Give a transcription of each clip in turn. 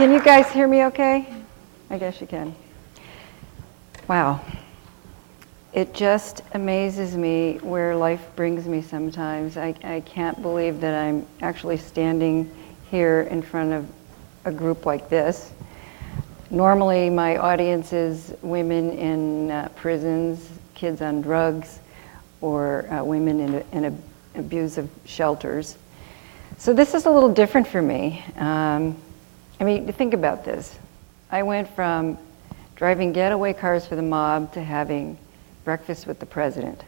Can you guys hear me okay? I guess you can. Wow. It just amazes me where life brings me sometimes. I can't believe that I'm actually standing here in front of a group like this. Normally my audience is women in prisons, kids on drugs, or women in abusive shelters. So this is a little different for me. I mean, think about this. I went from driving getaway cars for the mob to having breakfast with the president.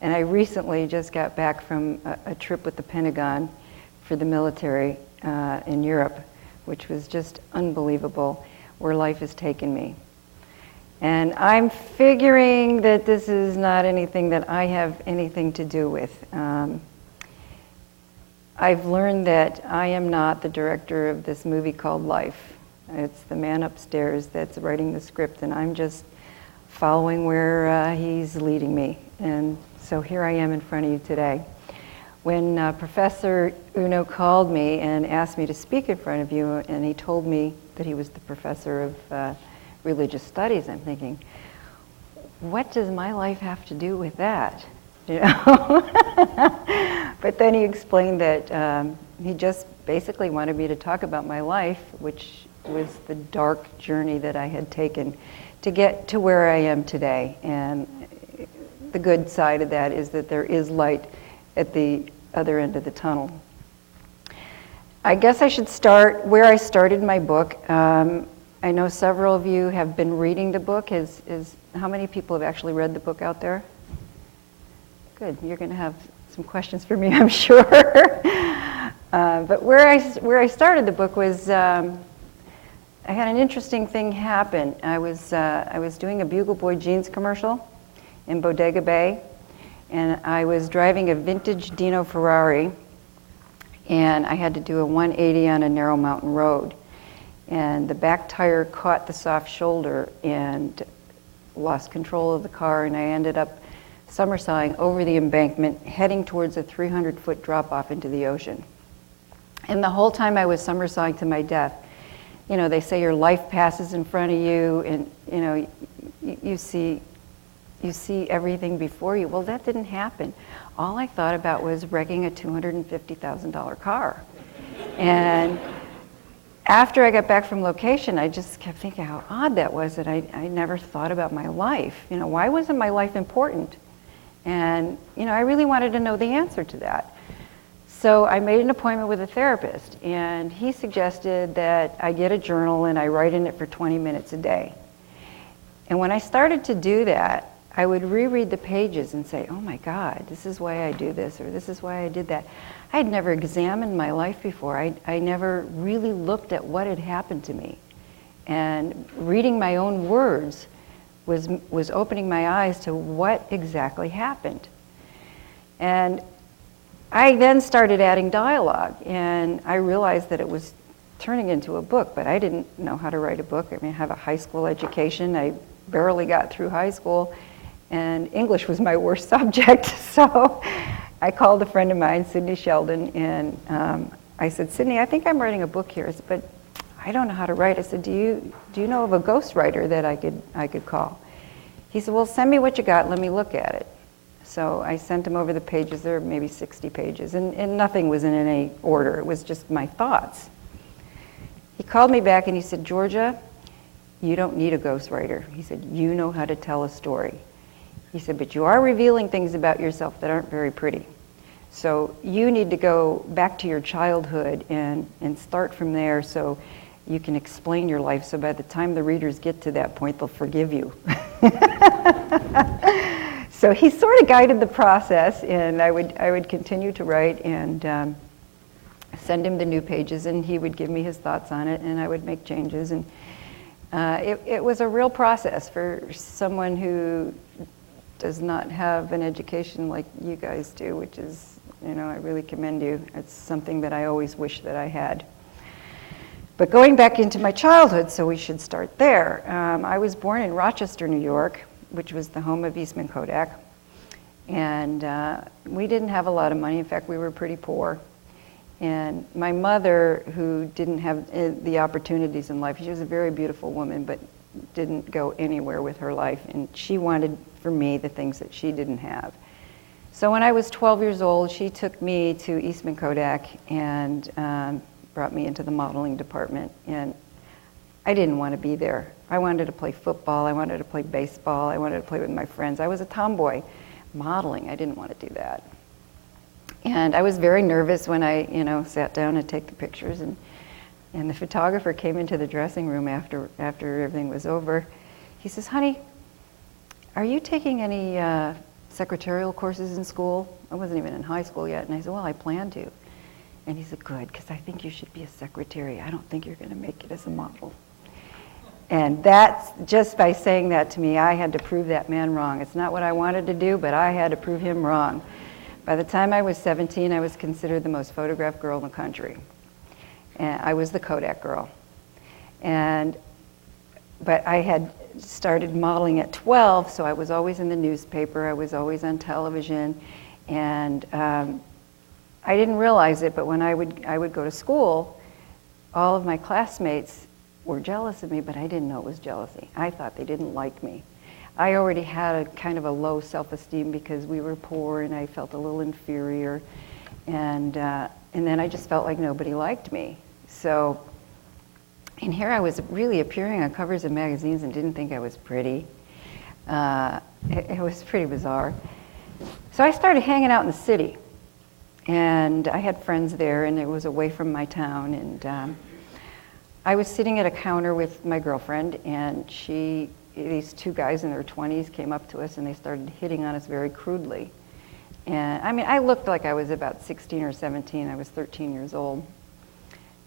And I recently just got back from a trip with the Pentagon for the military in Europe, which was just unbelievable, where life has taken me. And I'm figuring that this is not anything that I have anything to do with. I've learned that I am not the director of this movie called Life. It's the man upstairs that's writing the script, and I'm just following where he's leading me. And so here I am in front of you today. When Professor Uno called me and asked me to speak in front of you, and he told me that he was the professor of religious studies, I'm thinking, what does my life have to do with that? You know? But then he explained that he just basically wanted me to talk about my life, which was the dark journey that I had taken to get to where I am today. And the good side of that is that there is light at the other end of the tunnel. I guess I should start where I started my book. I know several of you have been reading the book. How many people have actually read the book out there? Good, you're going to have some questions for me, I'm sure. But where I started the book was, I had an interesting thing happen. I was doing a Bugle Boy jeans commercial in Bodega Bay, and I was driving a vintage Dino Ferrari, and I had to do a 180 on a narrow mountain road. And the back tire caught the soft shoulder and lost control of the car, and I ended up somersaulting over the embankment, heading towards a 300-foot drop-off into the ocean. And the whole time I was somersaulting to my death, you know, they say your life passes in front of you, and you know, you see everything before you. Well, that didn't happen. All I thought about was wrecking a $250,000 car. And after I got back from location, I just kept thinking how odd that was that I never thought about my life. You know, why wasn't my life important? And, you know, I really wanted to know the answer to that. So I made an appointment with a therapist, and he suggested that I get a journal and I write in it for 20 minutes a day. And when I started to do that, I would reread the pages and say, oh my God, this is why I do this, or this is why I did that. I had never examined my life before. I never really looked at what had happened to me. And reading my own words was opening my eyes to what exactly happened. And I then started adding dialogue, and I realized that it was turning into a book, but I didn't know how to write a book. I mean, I have a high school education. I barely got through high school, and English was my worst subject. So I called a friend of mine, Sydney Sheldon, and I said, Sydney, I think I'm writing a book here, but I don't know how to write. I said, do you know of a ghostwriter that I could call? He said, well, send me what you got, let me look at it. So I sent him over the pages. There were maybe 60 pages, and nothing was in any order. It was just my thoughts. He called me back and he said, Georgia, you don't need a ghostwriter. He said, you know how to tell a story. He said, but you are revealing things about yourself that aren't very pretty. So you need to go back to your childhood and start from there so you can explain your life, so by the time the readers get to that point, they'll forgive you. So he sort of guided the process, and I would continue to write and send him the new pages, and he would give me his thoughts on it, and I would make changes. And it was a real process for someone who does not have an education like you guys do, which is, you know, I really commend you. It's something that I always wish that I had. But going back into my childhood, so we should start there. I was born in Rochester, New York, which was the home of Eastman Kodak. And we didn't have a lot of money. In fact, we were pretty poor. And my mother, who didn't have the opportunities in life, she was a very beautiful woman, but didn't go anywhere with her life. And she wanted for me the things that she didn't have. So when I was 12 years old, she took me to Eastman Kodak and brought me into the modeling department. And I didn't want to be there. I wanted to play football. I wanted to play baseball. I wanted to play with my friends. I was a tomboy. Modeling, I didn't want to do that. And I was very nervous when I, sat down to take the pictures. And the photographer came into the dressing room after everything was over. He says, "Honey, are you taking any secretarial courses in school?" I wasn't even in high school yet. And I said, "Well, I plan to." And he said, "Good, because I think you should be a secretary. I don't think you're going to make it as a model." And that's, just by saying that to me, I had to prove that man wrong. It's not what I wanted to do, but I had to prove him wrong. By the time I was 17, I was considered the most photographed girl in the country. And I was the Kodak girl. But I had started modeling at 12, so I was always in the newspaper. I was always on television. And I didn't realize it, but when I would go to school, all of my classmates were jealous of me, but I didn't know it was jealousy. I thought they didn't like me. I already had a kind of a low self-esteem because we were poor and I felt a little inferior. And then I just felt like nobody liked me. So, and here I was really appearing on covers of magazines and didn't think I was pretty. It was pretty bizarre. So I started hanging out in the city. And I had friends there, and it was away from my town. And I was sitting at a counter with my girlfriend, and these two guys in their 20s came up to us, and they started hitting on us very crudely. And I mean, I looked like I was about 16 or 17. I was 13 years old,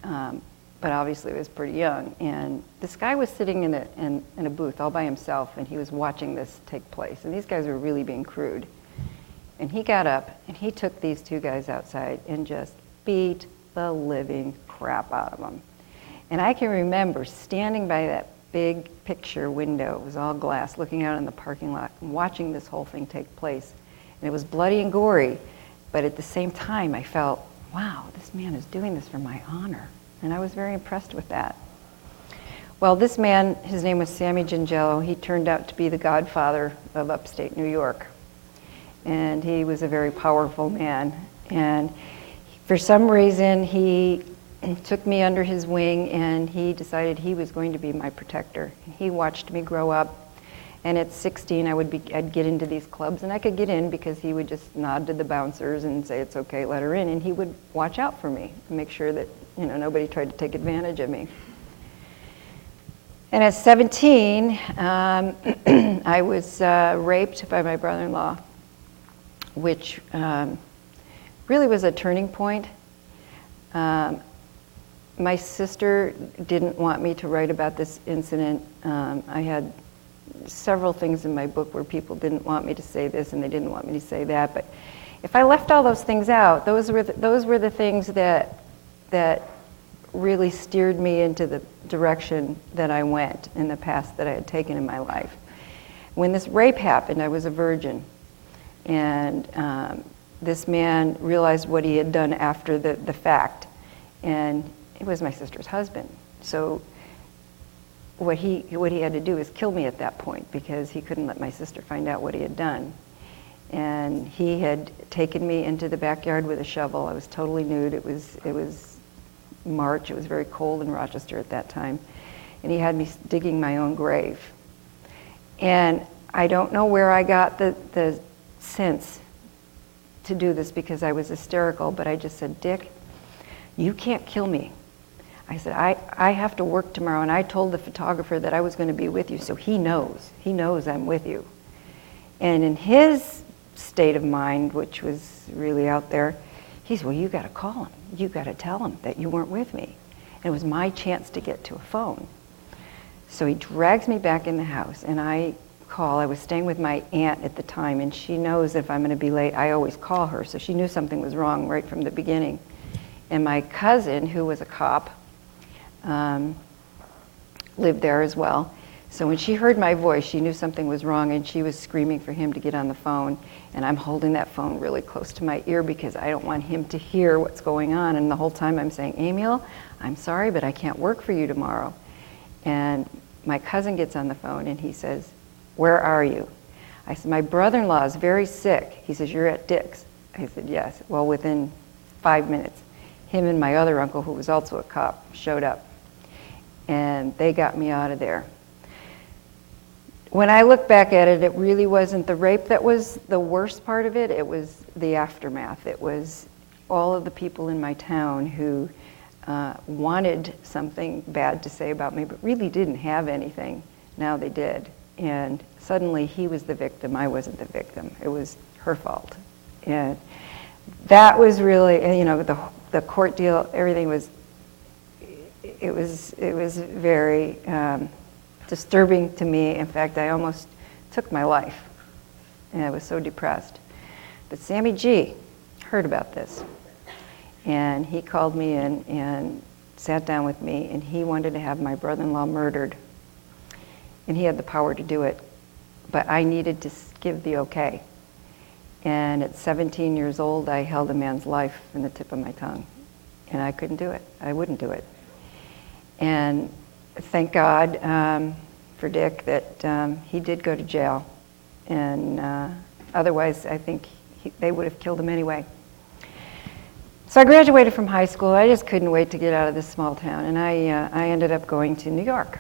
but obviously I was pretty young. And this guy was sitting in a booth all by himself, and he was watching this take place. And these guys were really being crude. And he got up, and he took these two guys outside and just beat the living crap out of them. And I can remember standing by that big picture window, it was all glass, looking out in the parking lot and watching this whole thing take place. And it was bloody and gory, but at the same time I felt, wow, this man is doing this for my honor. And I was very impressed with that. Well, this man, his name was Sammy Gingello. He turned out to be the godfather of upstate New York. And he was a very powerful man. And for some reason, he took me under his wing, and he decided he was going to be my protector. He watched me grow up, and at 16, I'd get into these clubs, and I could get in because he would just nod to the bouncers and say, "It's okay, let her in," and he would watch out for me and make sure that nobody tried to take advantage of me. And at 17, I was raped by my brother-in-law, which really was a turning point. My sister didn't want me to write about this incident. I had several things in my book where people didn't want me to say this and they didn't want me to say that. But if I left all those things out, those were the things that really steered me into the direction that I went in the path that I had taken in my life. When this rape happened, I was a virgin. And this man realized what he had done after the fact. And it was my sister's husband. So what he had to do is kill me at that point because he couldn't let my sister find out what he had done. And he had taken me into the backyard with a shovel. I was totally nude. It was March. It was very cold in Rochester at that time. And he had me digging my own grave. And I don't know where I got the sense to do this because I was hysterical, but I just said, "Dick, you can't kill me." I said, I have to work tomorrow, and I told the photographer that I was going to be with you, so he knows I'm with you. And in his state of mind, which was really out there, he said, "Well, you got to call him. You got to tell him that you weren't with me." And it was my chance to get to a phone. So he drags me back in the house, and I was staying with my aunt at the time, and she knows if I'm going to be late, I always call her, so she knew something was wrong right from the beginning. And my cousin, who was a cop, lived there as well. So when she heard my voice, she knew something was wrong, and she was screaming for him to get on the phone. And I'm holding that phone really close to my ear because I don't want him to hear what's going on. And the whole time I'm saying, Emil, I'm sorry, but I can't work for you tomorrow. And my cousin gets on the phone and he says, where are you? I said, my brother-in-law is very sick. He says, you're at Dick's. I said, yes. Well, within 5 minutes, him and my other uncle, who was also a cop, showed up. And they got me out of there. When I look back at it, it really wasn't the rape that was the worst part of it. It was the aftermath. It was all of the people in my town who wanted something bad to say about me, but really didn't have anything. Now they did. And suddenly he was the victim. I wasn't the victim. It was her fault. And that was really, you know, the court deal, everything was, it was very disturbing to me. In fact, I almost took my life. And I was so depressed. But Sammy G heard about this. And he called me in and sat down with me, and he wanted to have my brother-in-law murdered. And he had the power to do it. But I needed to give the okay. And at 17 years old, I held a man's life in the tip of my tongue. And I couldn't do it. I wouldn't do it. And thank God for Dick that he did go to jail. And otherwise, I think they would have killed him anyway. So I graduated from high school. I just couldn't wait to get out of this small town. And I ended up going to New York.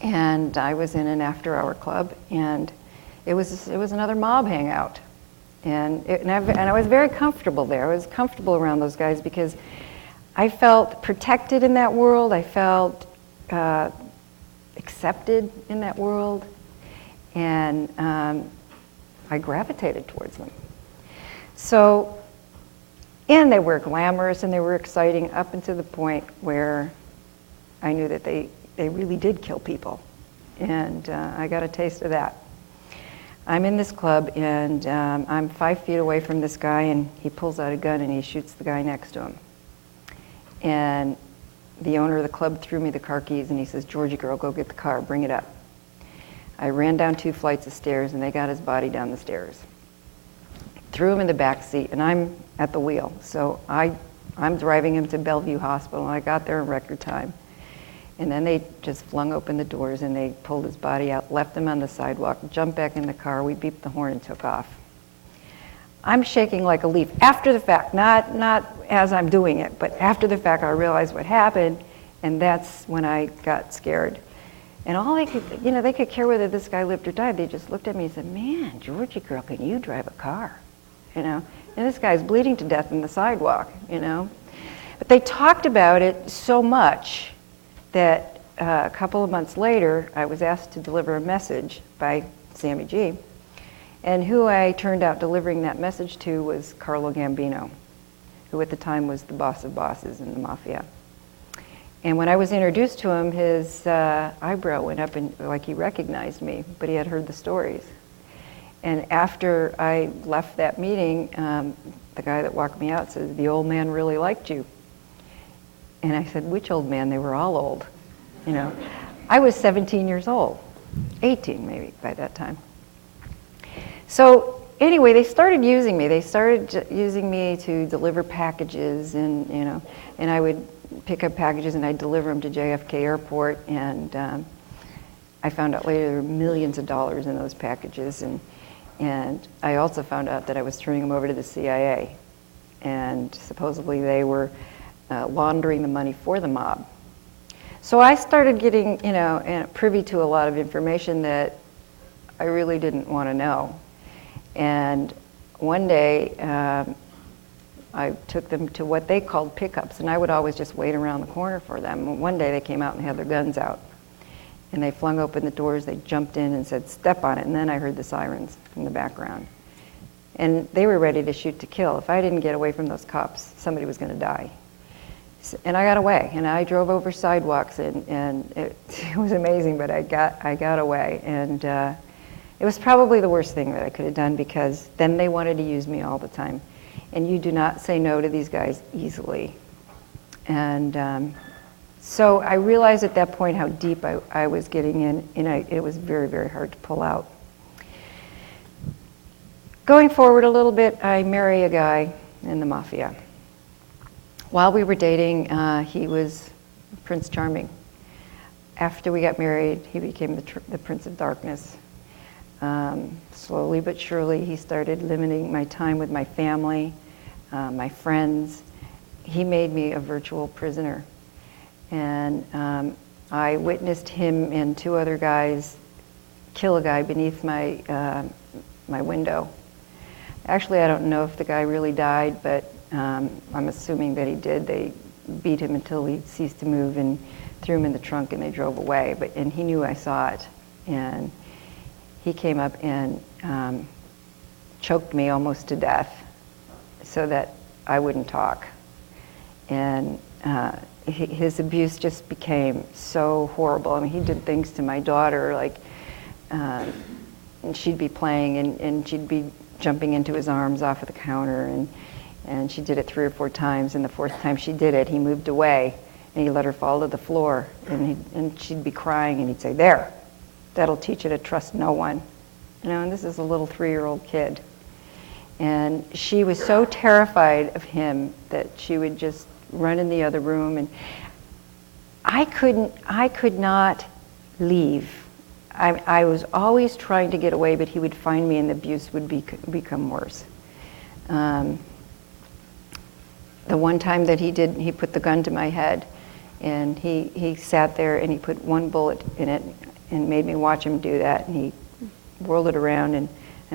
And I was in an after-hour club, and it was another mob hangout. And I was very comfortable there. I was comfortable around those guys because I felt protected in that world. I felt accepted in that world. And I gravitated towards them. So, and they were glamorous and they were exciting up until the point where I knew that they really did kill people. And I got a taste of that. I'm in this club, and I'm 5 feet away from this guy, and he pulls out a gun and he shoots the guy next to him. And the owner of the club threw me the car keys, and he says, Georgie girl, go get the car, bring it up. I ran down 2 flights of stairs, and they got his body down the stairs. Threw him in the back seat, and I'm at the wheel. So I'm driving him to Bellevue Hospital, and I got there in record time. And then they just flung open the doors and they pulled his body out, left him on the sidewalk, jumped back in the car, we beeped the horn and took off. I'm shaking like a leaf. After the fact, not as I'm doing it, but after the fact I realized what happened, and that's when I got scared. And all they could, you know, they could care whether this guy lived or died. They just looked at me and said, man, Georgie girl, can you drive a car? You know, and this guy's bleeding to death in the sidewalk, you know. But they talked about it so much that a couple of months later, I was asked to deliver a message by Sammy G. And who I turned out delivering that message to was Carlo Gambino, who at the time was the boss of bosses in the mafia. And when I was introduced to him, his eyebrow went up and like he recognized me, but he had heard the stories. And after I left that meeting, the guy that walked me out said, the old man really liked you. And I said, which old man? They were all old, you know. I was 17 years old, 18 maybe by that time. So anyway, they started using me. They started using me to deliver packages, and you know, and I would pick up packages and I'd deliver them to JFK Airport. And I found out later there were millions of dollars in those packages, and I also found out that I was turning them over to the CIA, and supposedly they were laundering the money for the mob. So I started getting, you know, privy to a lot of information that I really didn't want to know. And one day, I took them to what they called pickups, and I would always just wait around the corner for them. And one day they came out and had their guns out, and they flung open the doors, they jumped in and said, step on it, and then I heard the sirens from the background. And they were ready to shoot to kill. If I didn't get away from those cops, somebody was going to die. And I got away, and I drove over sidewalks, and it was amazing, but I got away. And it was probably the worst thing that I could have done, because then they wanted to use me all the time. And you do not say no to these guys easily. And So I realized at that point how deep I was getting in, and it was very, very hard to pull out. Going forward a little bit, I marry a guy in the mafia. While we were dating, he was Prince Charming. After we got married, he became the Prince of Darkness. Slowly but surely, he started limiting my time with my family, my friends. He made me a virtual prisoner. And I witnessed him and two other guys kill a guy beneath my window. Actually, I don't know if the guy really died, but I'm assuming that he did. They beat him until he ceased to move and threw him in the trunk, and they drove away. And he knew I saw it. And he came up and choked me almost to death so that I wouldn't talk. And his abuse just became so horrible. I mean, he did things to my daughter, like, and she'd be playing and she'd be jumping into his arms off of the counter, and she did it 3 or 4 times, and the 4th time she did it, he moved away, and he let her fall to the floor, and she'd be crying, and he'd say, "There, that'll teach you to trust no one." You know, and this is a little 3-year-old kid. And she was so terrified of him that she would just run in the other room, and I could not leave. I was always trying to get away, but he would find me and the abuse would become worse. The one time that he put the gun to my head, and he sat there and he put 1 bullet in it and made me watch him do that, and he whirled it around and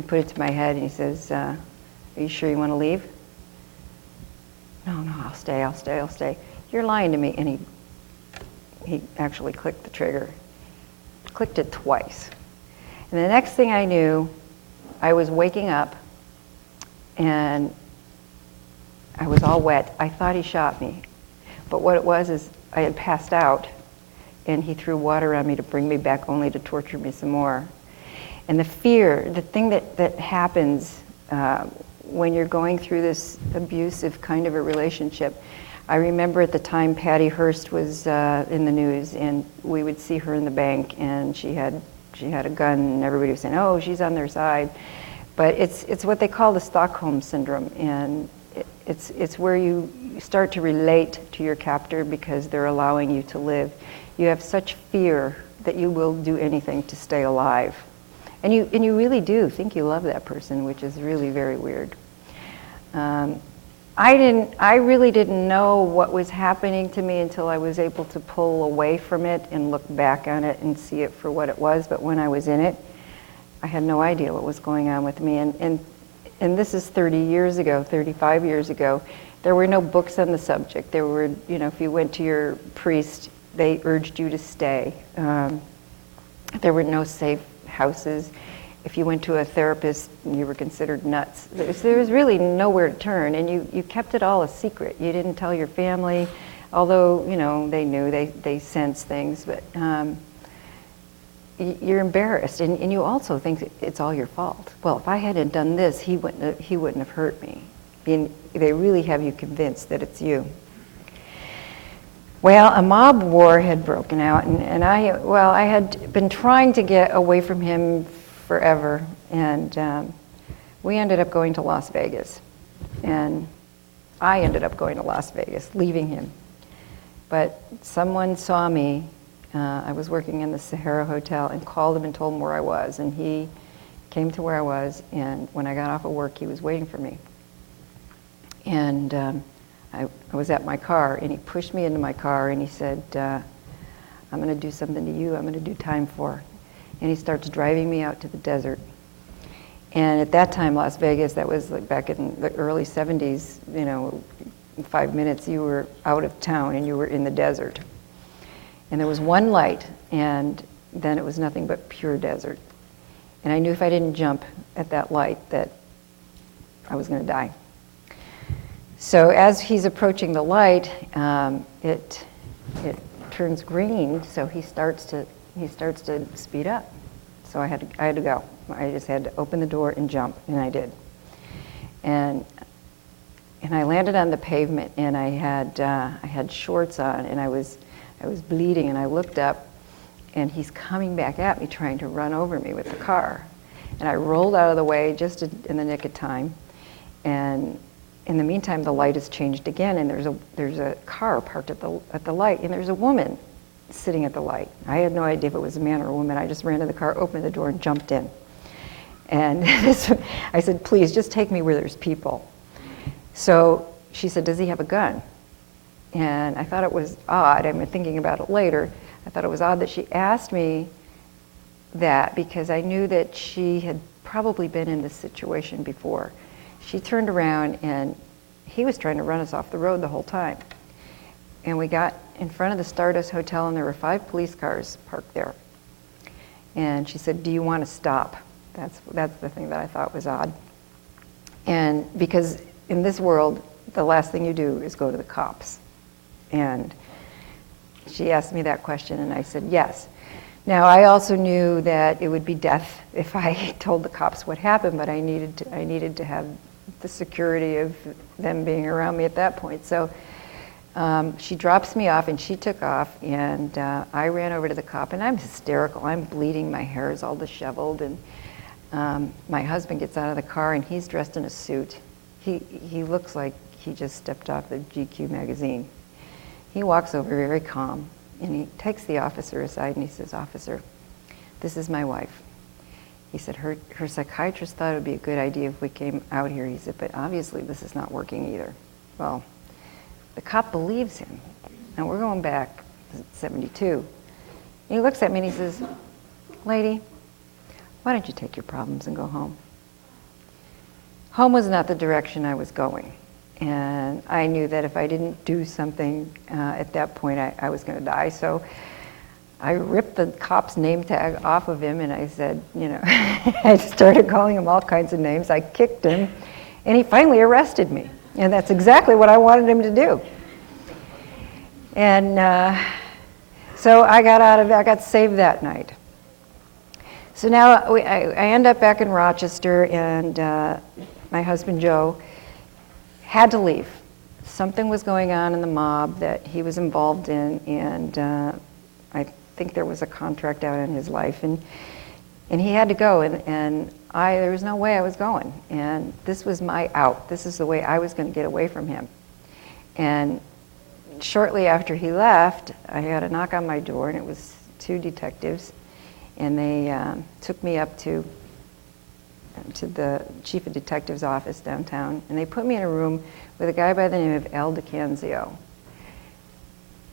put it to my head, and he says, "Are you sure you want to leave?" No, I'll stay. "You're lying to me." And he actually clicked the trigger. Clicked it twice. And the next thing I knew, I was waking up and I was all wet. I thought he shot me. But what it was is I had passed out, and he threw water on me to bring me back, only to torture me some more. And the fear, the thing that happens when you're going through this abusive kind of a relationship. I remember at the time Patty Hearst was in the news, and we would see her in the bank, and she had a gun, and everybody was saying, "Oh, she's on their side." But it's what they call the Stockholm Syndrome, and it's where you start to relate to your captor because they're allowing you to live. You have such fear that you will do anything to stay alive, and you really do think you love that person, which is really very weird. I really didn't know what was happening to me until I was able to pull away from it and look back on it and see it for what it was. But when I was in it, I had no idea what was going on with me. And this is 30 years ago, 35 years ago. There were no books on the subject. There were, if you went to your priest, they urged you to stay. There were no safe houses. If you went to a therapist, you were considered nuts. There was really nowhere to turn, and you kept it all a secret. You didn't tell your family, although, they knew, they sensed things, but you're embarrassed, and you also think it's all your fault. Well, if I hadn't done this, he wouldn't have hurt me. And they really have you convinced that it's you. Well, a mob war had broken out, and I had been trying to get away from him forever, and we ended up going to Las Vegas, and I ended up going to Las Vegas, leaving him. But someone saw me. I was working in the Sahara Hotel, and called him and told him where I was, and he came to where I was, and when I got off of work, he was waiting for me. And I was at my car, and he pushed me into my car, and he said, "I'm going to do something to you I'm going to do time for." And he starts driving me out to the desert. And at that time, Las Vegas, that was like back in the early 70s, in 5 minutes you were out of town and you were in the desert. And there was one light, and then it was nothing but pure desert. And I knew if I didn't jump at that light that I was going to die. So as he's approaching the light, it turns green, so he starts to speed up. So I had to go. I just had to open the door and jump, and I did. And I landed on the pavement, and I had shorts on, and I was I was bleeding, and I looked up, and he's coming back at me, trying to run over me with the car. And I rolled out of the way just in the nick of time. And in the meantime, the light has changed again, and there's a car parked at the light, and there's a woman sitting at the light. I had no idea if it was a man or a woman. I just ran to the car, opened the door, and jumped in. And I said, please, just take me where there's people. So she said, does he have a gun? And I thought it was odd. I've been thinking about it later. I thought it was odd that she asked me that, because I knew that she had probably been in this situation before. She turned around, and he was trying to run us off the road the whole time. And we got in front of the Stardust Hotel, and there were 5 police cars parked there. And she said, do you want to stop? That's the thing that I thought was odd. And because in this world, the last thing you do is go to the cops. And she asked me that question, and I said yes. Now, I also knew that it would be death if I told the cops what happened, but I needed to have the security of them being around me at that point. So she drops me off, and she took off, and I ran over to the cop, and I'm hysterical. I'm bleeding. My hair is all disheveled, and my husband gets out of the car, and he's dressed in a suit. He looks like he just stepped off the GQ magazine. He walks over very calm, and he takes the officer aside, and he says, officer, this is my wife. He said, her psychiatrist thought it would be a good idea if we came out here. He said, but obviously this is not working either. Well, the cop believes him. Now we're going back to 72. And he looks at me and he says, lady, why don't you take your problems and go home? Home was not the direction I was going. And I knew that if I didn't do something at that point, I was going to die. So I ripped the cop's name tag off of him, and I said, you know, I started calling him all kinds of names. I kicked him, and he finally arrested me. And that's exactly what I wanted him to do. And so I got saved that night. So now I end up back in Rochester, and my husband, Joe, had to leave. Something was going on in the mob that he was involved in, and I think there was a contract out in his life, and he had to go, and there was no way I was going, and this was my out. This is the way I was going to get away from him. And shortly after he left, I had a knock on my door, and it was 2 detectives, and they took me up to the chief of detectives office downtown, and they put me in a room with a guy by the name of Al DeCanzio.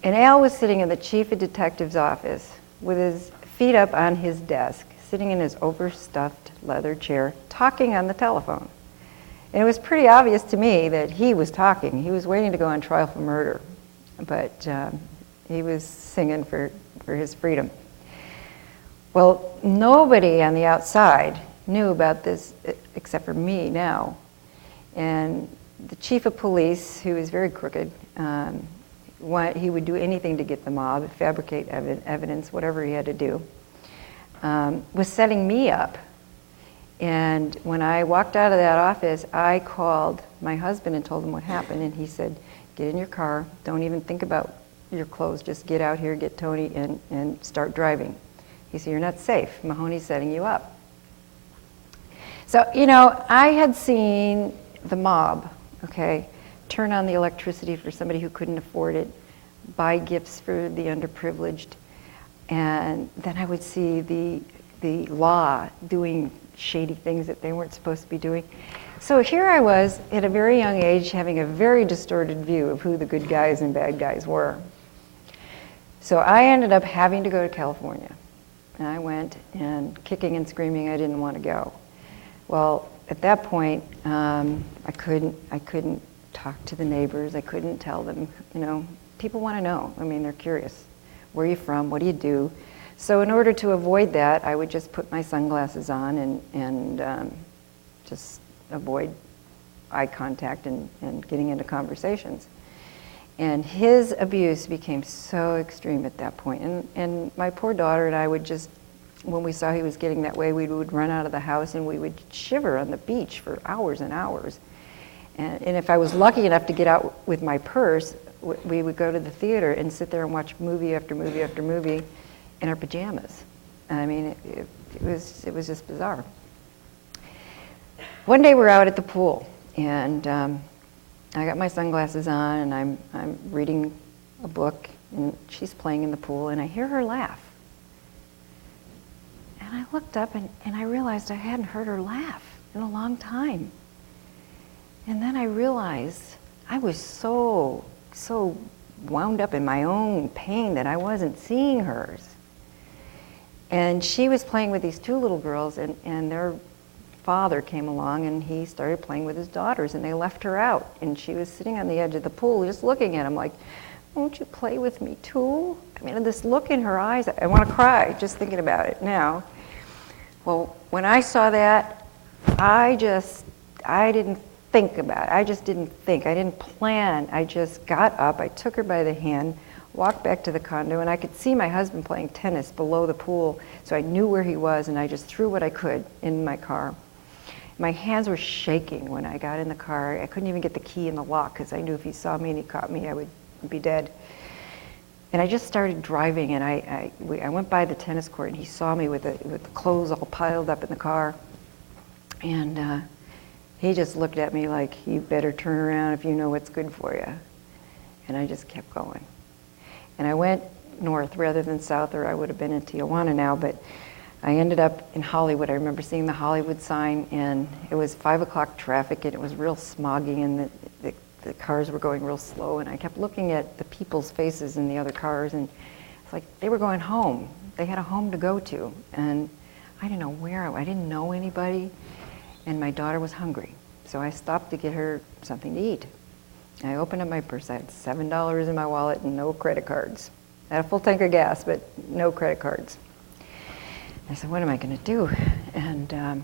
And Al was sitting in the chief of detectives office with his feet up on his desk, sitting in his overstuffed leather chair, talking on the telephone. And it was pretty obvious to me that he was talking. He was waiting to go on trial for murder, but he was singing for his freedom. Well, nobody on the outside knew about this except for me now. And the chief of police, who was very crooked, he would do anything to get the mob, fabricate evidence, whatever he had to do, was setting me up. And when I walked out of that office, I called my husband and told him what happened, and he said, get in your car, don't even think about your clothes, just get out here, get Tony, and start driving. He said, you're not safe, Mahoney's setting you up. So, you know, I had seen the mob, okay, turn on the electricity for somebody who couldn't afford it, buy gifts for the underprivileged, and then I would see the law doing shady things that they weren't supposed to be doing. So here I was at a very young age having a very distorted view of who the good guys and bad guys were. So I ended up having to go to California. And I went, and kicking and screaming, I didn't want to go. Well, at that point, I couldn't talk to the neighbors. I couldn't tell them, you know, people want to know. I mean, they're curious. Where are you from? What do you do? So in order to avoid that, I would just put my sunglasses on and just avoid eye contact and getting into conversations. And his abuse became so extreme at that point. And my poor daughter and I would just, when we saw he was getting that way, we would run out of the house and we would shiver on the beach for hours and hours. And if I was lucky enough to get out with my purse, we would go to the theater and sit there and watch movie after movie after movie in our pajamas. I mean, it was just bizarre. One day we're out at the pool, and I got my sunglasses on, and I'm reading a book, and she's playing in the pool, and I hear her laugh. And I looked up, and I realized I hadn't heard her laugh in a long time. And then I realized I was so wound up in my own pain that I wasn't seeing hers. And she was playing with these two little girls, and their father came along, and he started playing with his daughters, and they left her out. And she was sitting on the edge of the pool just looking at him like, won't you play with me too? I mean, this look in her eyes, I want to cry just thinking about it now. Well, when I saw that, I didn't think about it. I just didn't think. I didn't plan. I just got up, I took her by the hand, walked back to the condo, and I could see my husband playing tennis below the pool, so I knew where he was, and I just threw what I could in my car. My hands were shaking when I got in the car. I couldn't even get the key in the lock because I knew if he saw me and he caught me, I would be dead. And I just started driving, and I went by the tennis court, and he saw me with the clothes all piled up in the car. And he just looked at me like, you better turn around if you know what's good for you. And I just kept going. And I went north rather than south, or I would have been in Tijuana now, but I ended up in Hollywood. I remember seeing the Hollywood sign, and it was 5 o'clock traffic, and it was real smoggy, and the cars were going real slow, and I kept looking at the people's faces in the other cars, and it's like they were going home. They had a home to go to, and I didn't know where. I didn't know anybody, and my daughter was hungry, so I stopped to get her something to eat. I opened up my purse. I had $7 in my wallet and no credit cards. I had a full tank of gas, but no credit cards. I said, what am I going to do? And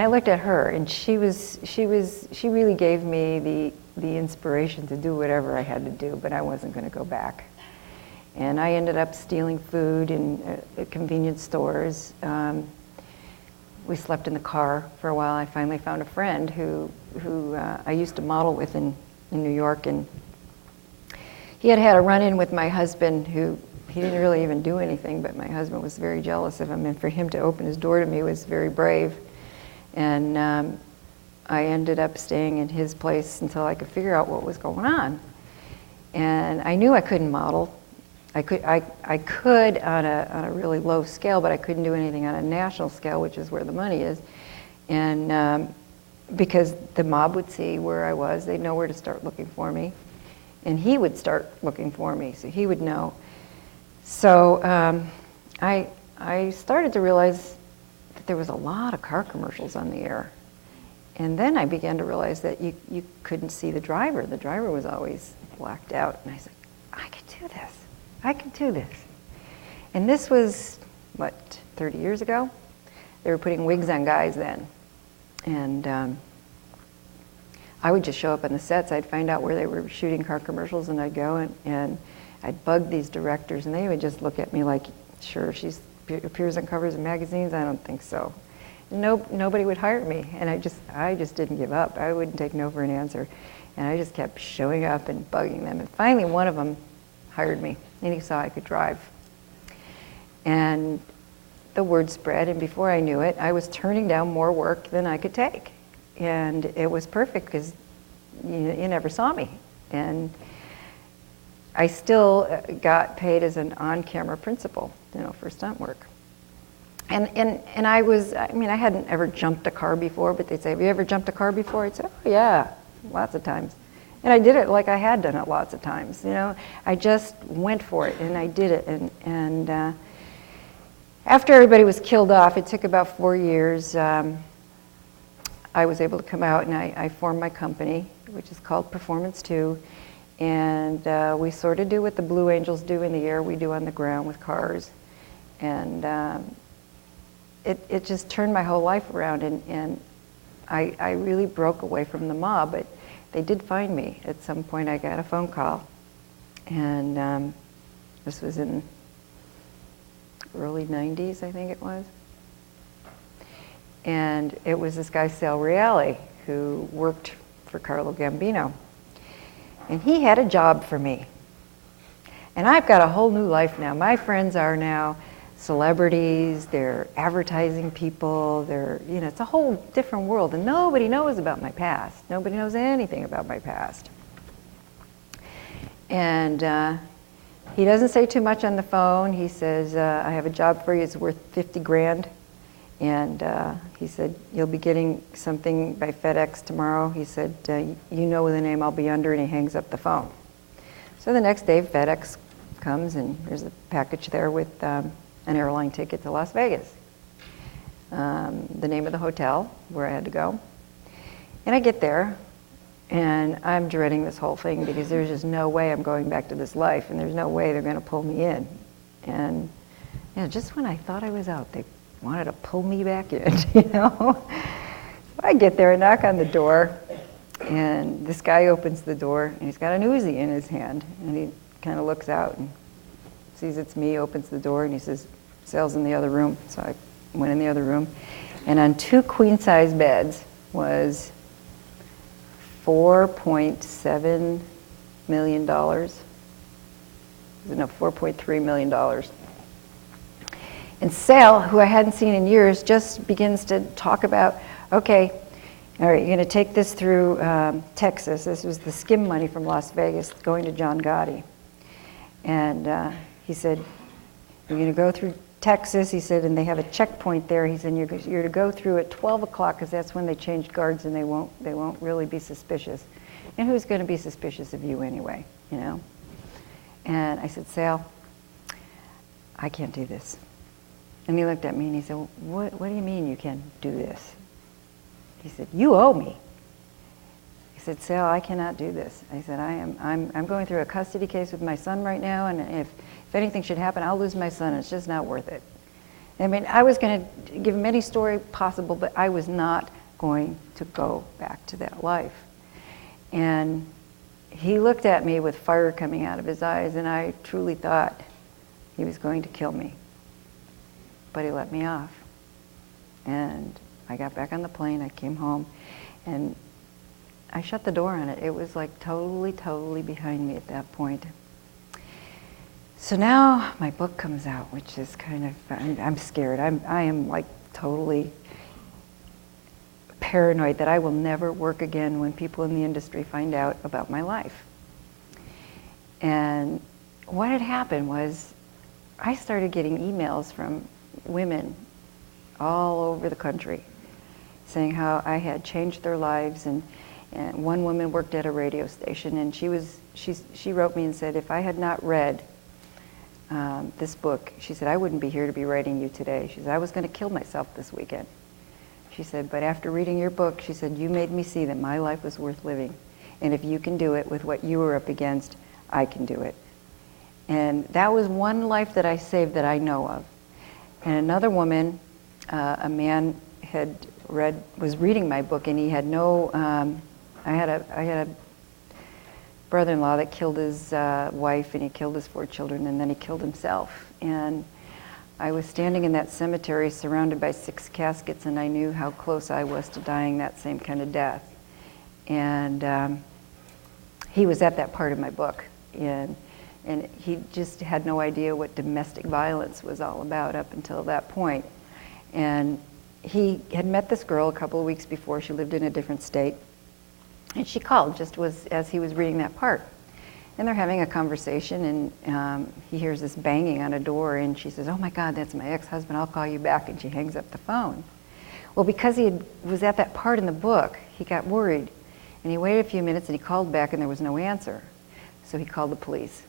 I looked at her, and she really gave me the inspiration to do whatever I had to do, but I wasn't going to go back. And I ended up stealing food in convenience stores. We slept in the car for a while. I finally found a friend who I used to model with in New York, and he had had a run-in with my husband, who he didn't really even do anything, but my husband was very jealous of him, and for him to open his door to me was very brave. And I ended up staying in his place until I could figure out what was going on. And I knew I couldn't model. I could on a really low scale, but I couldn't do anything on a national scale, which is where the money is. And because the mob would see where I was, they'd know where to start looking for me. And he would start looking for me, so he would know. So I started to realize that there was a lot of car commercials on the air. And then I began to realize that you couldn't see the driver. The driver was always blacked out. And I said, I could do this. I could do this. And this was, 30 years ago? They were putting wigs on guys then. And I would just show up on the sets. I'd find out where they were shooting car commercials, and I'd go and I'd bug these directors, and they would just look at me like, sure, she appears on covers of magazines? I don't think so. Nobody would hire me, and I just didn't give up. I wouldn't take no for an answer. And I just kept showing up and bugging them. And finally, one of them hired me, and he saw I could drive. And the word spread, and before I knew it, I was turning down more work than I could take. And it was perfect, because you never saw me. And I still got paid as an on-camera principal, for stunt work. And I hadn't ever jumped a car before, but they'd say, have you ever jumped a car before? I'd say, oh yeah, lots of times. And I did it like I had done it lots of times, I just went for it, and I did it. And after everybody was killed off, it took about 4 years, I was able to come out, and I formed my company, which is called Performance 2. And we sort of do what the Blue Angels do in the air, we do on the ground with cars. And it just turned my whole life around, and I really broke away from the mob, but they did find me. At some point I got a phone call, and this was in early 90s, I think it was. And it was this guy, Sal Reale, who worked for Carlo Gambino. And he had a job for me. And I've got a whole new life now. My friends are now celebrities, they're advertising people, it's a whole different world. And nobody knows about my past. Nobody knows anything about my past. And he doesn't say too much on the phone. He says, I have a job for you, it's worth 50 grand. And he said, you'll be getting something by FedEx tomorrow. He said, you know the name I'll be under, and he hangs up the phone. So the next day, FedEx comes, and there's a package there with an airline ticket to Las Vegas. The name of the hotel where I had to go. And I get there, and I'm dreading this whole thing because there's just no way I'm going back to this life, and there's no way they're going to pull me in. And just when I thought I was out, they wanted to pull me back in, So I get there and knock on the door, and this guy opens the door, and he's got an Uzi in his hand, and he kind of looks out and sees it's me, opens the door, and he says, "Sal's in the other room." So I went in the other room, and on 2 queen-size beds was $4.7 million. No, $4.3 million. And Sal, who I hadn't seen in years, just begins to talk about, okay, all right, you're going to take this through Texas. This was the skim money from Las Vegas going to John Gotti. And he said, you're going to go through Texas, he said, and they have a checkpoint there. He said, you're to go through at 12 o'clock because that's when they change guards and they won't really be suspicious. And who's going to be suspicious of you anyway, And I said, Sal, I can't do this. And he looked at me and he said, what do you mean you can't do this? He said, you owe me. He said, Sal, I cannot do this. I said, I'm going through a custody case with my son right now, and if anything should happen, I'll lose my son. It's just not worth it. I mean, I was going to give him any story possible, but I was not going to go back to that life. And he looked at me with fire coming out of his eyes, and I truly thought he was going to kill me. But he let me off. And I got back on the plane, I came home, and I shut the door on it. It was like totally behind me at that point. So now my book comes out, which is kind of, I'm scared. I am like totally paranoid that I will never work again when people in the industry find out about my life. And what had happened was I started getting emails from women all over the country saying how I had changed their lives, and one woman worked at a radio station, and she wrote me and said, if I had not read this book, she said, I wouldn't be here to be writing you today. She said, I was going to kill myself this weekend. She said, but after reading your book, she said, you made me see that my life was worth living, and if you can do it with what you were up against, I can do it. And that was one life that I saved that I know of. And another woman, a man was reading my book, and he had I had a brother-in-law that killed his wife, and he killed his 4 children, and then he killed himself. And I was standing in that cemetery surrounded by 6 caskets, and I knew how close I was to dying that same kind of death. And he was at that part of my book, and he just had no idea what domestic violence was all about up until that point. And he had met this girl a couple of weeks before. She lived in a different state. And she called as he was reading that part. And they're having a conversation, and he hears this banging on a door, and she says, oh my God, that's my ex-husband, I'll call you back. And she hangs up the phone. Well, because he was at that part in the book, he got worried. And he waited a few minutes, and he called back, and there was no answer. So he called the police.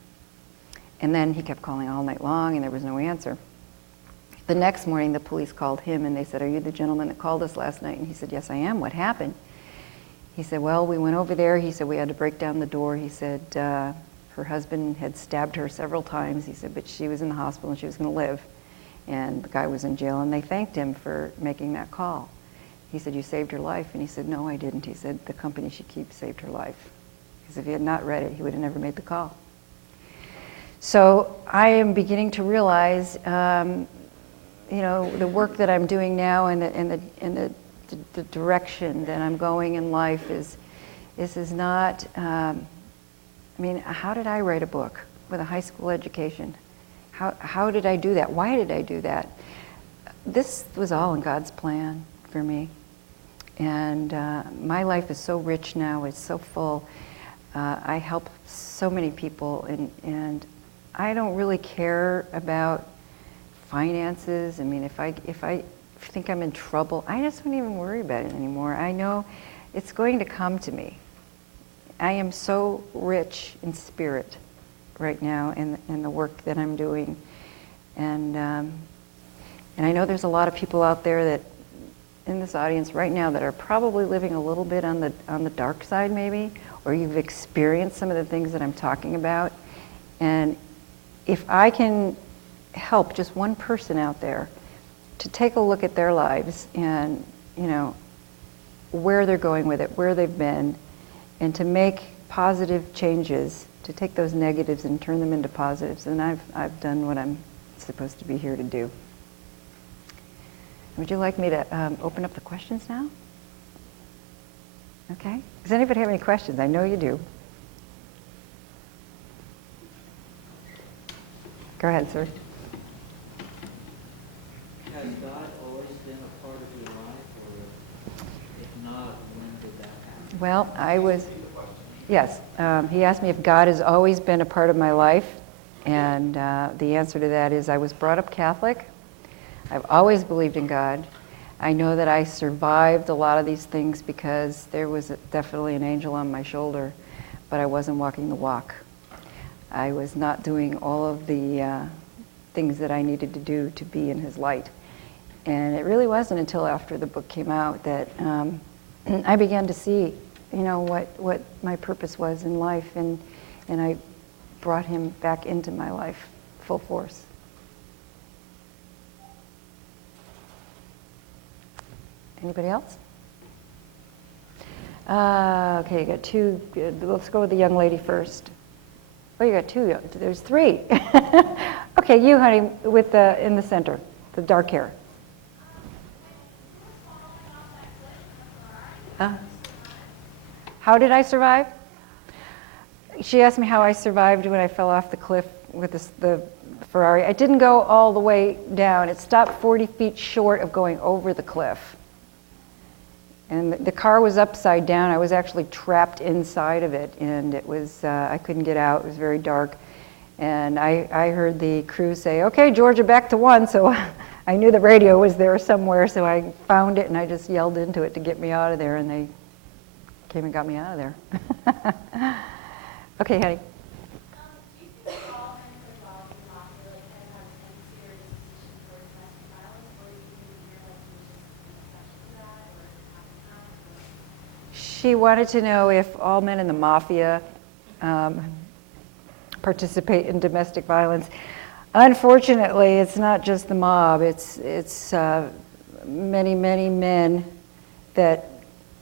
And then he kept calling all night long, and there was no answer. The next morning, the police called him, and they said, are you the gentleman that called us last night? And he said, yes, I am. What happened? He said, well, we went over there. He said, we had to break down the door. He said, her husband had stabbed her several times. He said, but she was in the hospital, and she was going to live. And the guy was in jail, and they thanked him for making that call. He said, you saved her life? And he said, no, I didn't. He said, the company she keeps saved her life. Because if he had not read it, he would have never made the call. So I am beginning to realize, the work that I'm doing now and the direction that I'm going in life is not I mean, how did I write a book with a high school education? How did I do that? Why did I do that? This was all in God's plan for me. And my life is so rich now, it's so full. I help so many people, and I don't really care about finances. I mean, if I think I'm in trouble, I just don't even worry about it anymore. I know it's going to come to me. I am so rich in spirit right now in the work that I'm doing. And I know there's a lot of people out there that in this audience right now that are probably living a little bit on the dark side maybe, or you've experienced some of the things that I'm talking about. And if I can help just one person out there to take a look at their lives and, you know, where they're going with it, where they've been, and to make positive changes, to take those negatives and turn them into positives, then I've done what I'm supposed to be here to do. Would you like me to open up the questions now? Okay. Does anybody have any questions? I know you do. Go ahead, sir. Has God always been a part of your life, or if not, when did that happen? Well, yes. He asked me if God has always been a part of my life, and the answer to that is I was brought up Catholic. I've always believed in God. I know that I survived a lot of these things because there was definitely an angel on my shoulder, but I wasn't walking the walk. I was not doing all of the things that I needed to do to be in His light. And it really wasn't until after the book came out that I began to see, you know, what my purpose was in life, and I brought Him back into my life full force. Anybody else? Okay, you got two. Let's go with the young lady first. Oh, you got two. There's three. Okay, you, honey, with in the center, the dark hair. How did I survive? She asked me how I survived when I fell off the cliff with the Ferrari. I didn't go all the way down. It stopped 40 feet short of going over the cliff. And the car was upside down. I was actually trapped inside of it, and it was, I couldn't get out. It was very dark. And I heard the crew say, "Okay, Georgia, back to one." So I knew the radio was there somewhere, so I found it, and I just yelled into it to get me out of there, and they came and got me out of there. Okay, honey. Do you think all men involved in mafia have any serious position towards domestic violence, or do you think you're just an exception to that, or happen? She wanted to know if all men in the mafia participate in domestic violence. Unfortunately, it's not just the mob. It's many men that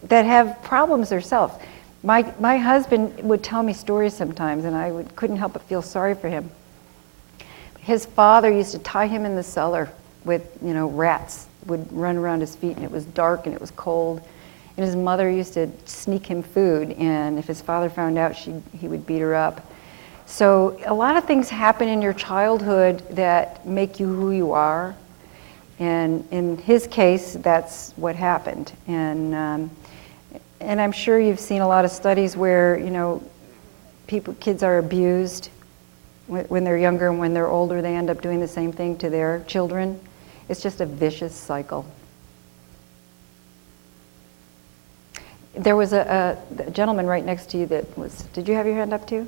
have problems themselves. My husband would tell me stories sometimes, and I couldn't help but feel sorry for him. His father used to tie him in the cellar with, you know, rats would run around his feet, and it was dark and it was cold. And his mother used to sneak him food, and if his father found out, he would beat her up. So a lot of things happen in your childhood that make you who you are. And in his case, that's what happened. And I'm sure you've seen a lot of studies where, you know, kids are abused when they're younger, and when they're older, they end up doing the same thing to their children. It's just a vicious cycle. There was a gentleman right next to you that was, did you have your hand up too?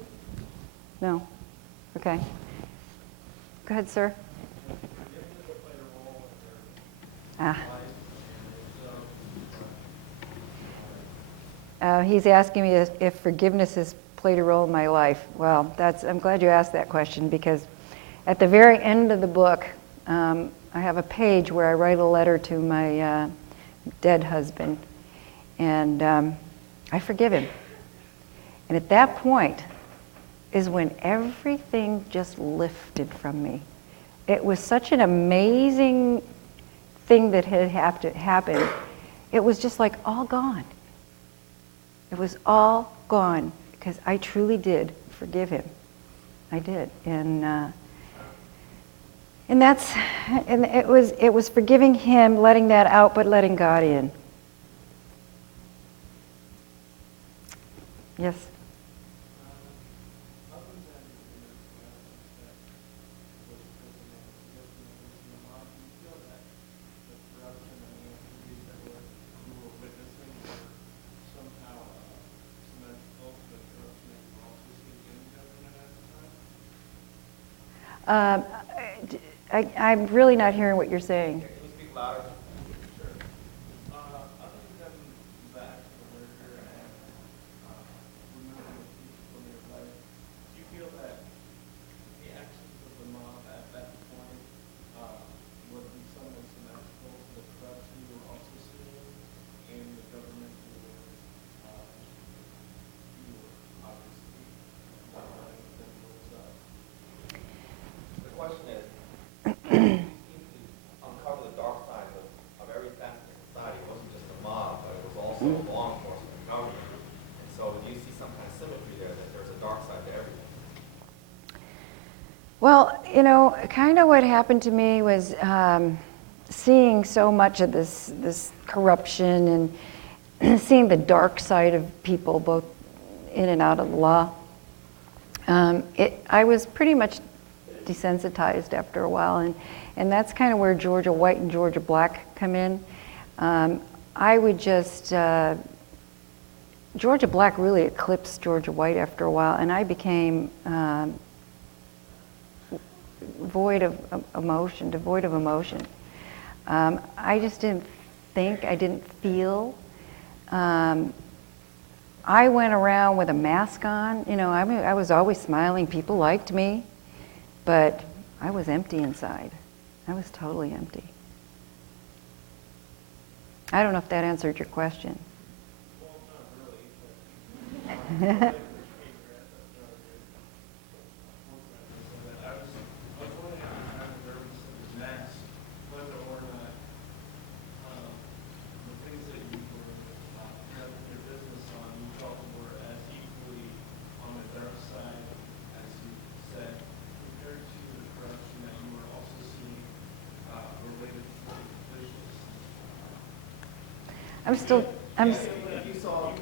No? Okay. Go ahead, sir. He's asking me if forgiveness has played a role in my life. Well, I'm glad you asked that question, because at the very end of the book, I have a page where I write a letter to my dead husband, and I forgive him. And at that point is when everything just lifted from me. It was such an amazing thing that had happened. It was just like all gone. It was all gone, because I truly did forgive him. I did, and that's, and it was forgiving him, letting that out, but letting God in. Yes. I'm really not hearing what you're saying. Can you speak louder? Sure. The question is, you seem to uncover the dark side of every facet of society. It wasn't just the mob, but it was also law enforcement and government. And so do you see some kind of symmetry there, that there's a dark side to everything? Well, you know, kind of what happened to me was seeing so much of this corruption and seeing the dark side of people, both in and out of the law. I was pretty much desensitized after a while, and that's kind of where Georgia White and Georgia Black come in. I would just, Georgia Black really eclipsed Georgia White after a while, and I became devoid of emotion. I just didn't think, I didn't feel. I went around with a mask on, you know, I was always smiling, people liked me, but I was empty inside. I was totally empty. I don't know if that answered your question. Well, not really, but I was wondering at the time of the mass, whether or not the things that you were having your business on, you felt were as equally on the dark side, as you said, compared to the corruption that you were also seeing related to public officials. If you saw,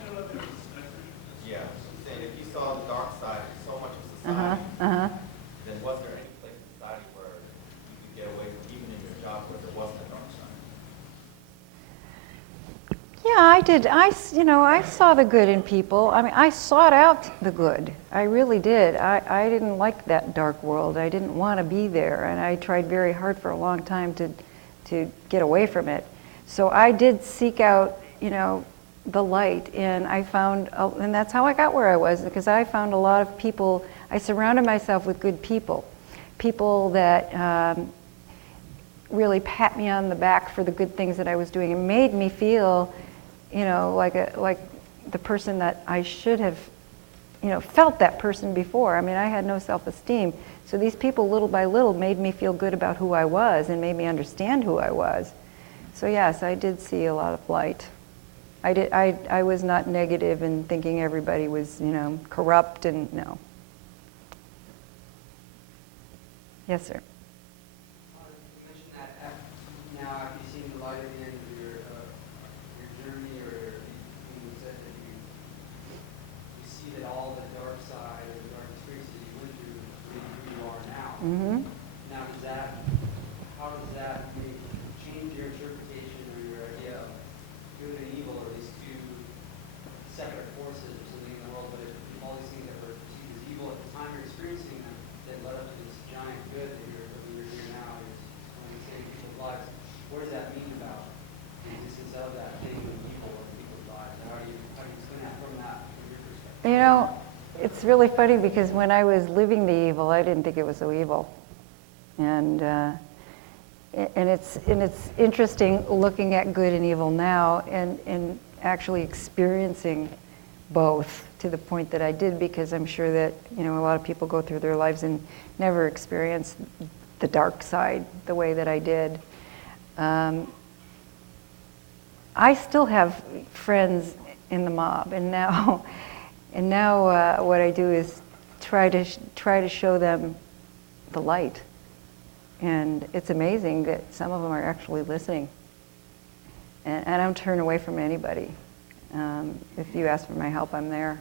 yeah, she's saying if you saw the dark side of so much of society, then was there any place in society where you could get away from, even in your job, where there wasn't a dark side? Yeah, I did. I saw the good in people. I mean, I sought out the good. I really did. I didn't like that dark world. I didn't want to be there, and I tried very hard for a long time to get away from it. So I did seek out, the light, and I found, and that's how I got where I was, because I found a lot of people. I surrounded myself with good people, people that really pat me on the back for the good things that I was doing, and made me feel, like the person that I should have, felt that person before. I mean, I had no self-esteem. So these people, little by little, made me feel good about who I was and made me understand who I was. So yes, I did see a lot of light. I was not negative in thinking everybody was, corrupt, and no. Yes, sir. You mentioned that now after you've seen the light at the end of your journey, or you said that you see that all the dark side or the dark experiences that you went through made you who you are now. Mm-hmm. Now, how does that change your interpretation or your idea of good and evil, or these two separate forces or something in the world? But if all these things that were perceived as evil at the time you're experiencing them, that led up to this giant good that you're here now, is when you save people's lives, what does that mean about the existence of that thing of evil in people's lives? How do you explain that from your perspective? It's really funny, because when I was living the evil, I didn't think it was so evil. And it's interesting looking at good and evil now, and actually experiencing both to the point that I did, because I'm sure that a lot of people go through their lives and never experience the dark side the way that I did. I still have friends in the mob, and now what I do is try to show them the light. And it's amazing that some of them are actually listening. And I don't turn away from anybody. If you ask for my help, I'm there.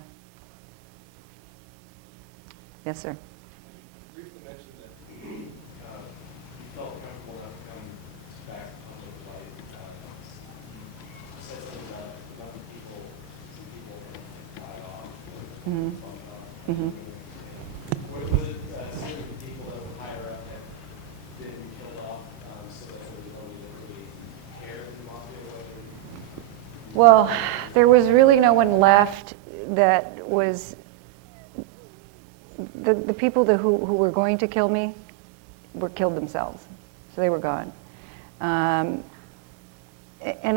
Yes, sir. You briefly mentioned that you felt comfortable enough to come back onto the light. You said something about young people, some people died off. Mm-hmm. Was it certain people that were higher up that didn't kill off so that there was nobody that really cared in the mafia way? Well, there was really no one left that was the people who were going to kill me were killed themselves, so they were gone. And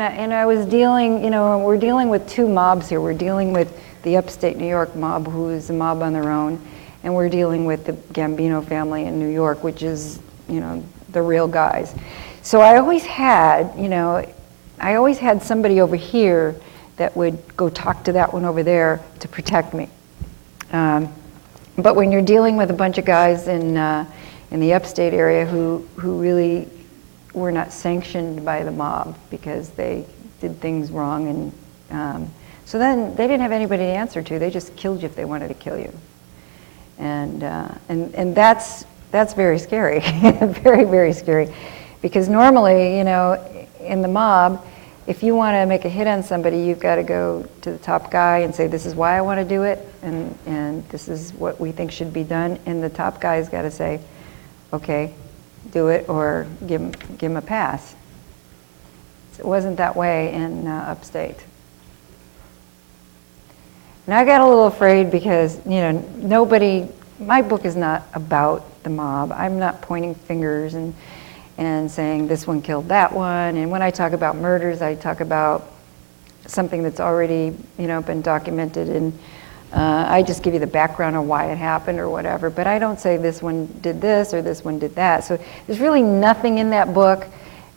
I was dealing, we're dealing with two mobs here. We're dealing with the upstate New York mob, who is a mob on their own, and we're dealing with the Gambino family in New York, which is, the real guys. So I always had, somebody over here that would go talk to that one over there to protect me. But when you're dealing with a bunch of guys in the upstate area who really were not sanctioned by the mob because they did things wrong, and so then they didn't have anybody to answer to. They just killed you if they wanted to kill you, and that's very scary, very, very scary, because normally, in the mob, if you want to make a hit on somebody, you've got to go to the top guy and say, this is why I want to do it, and this is what we think should be done. And the top guy's got to say, okay, do it, or give him a pass. It wasn't that way in upstate. And I got a little afraid because, my book is not about the mob. I'm not pointing fingers and saying this one killed that one. And when I talk about murders, I talk about something that's already, been documented, and I just give you the background on why it happened or whatever. But I don't say this one did this or this one did that. So there's really nothing in that book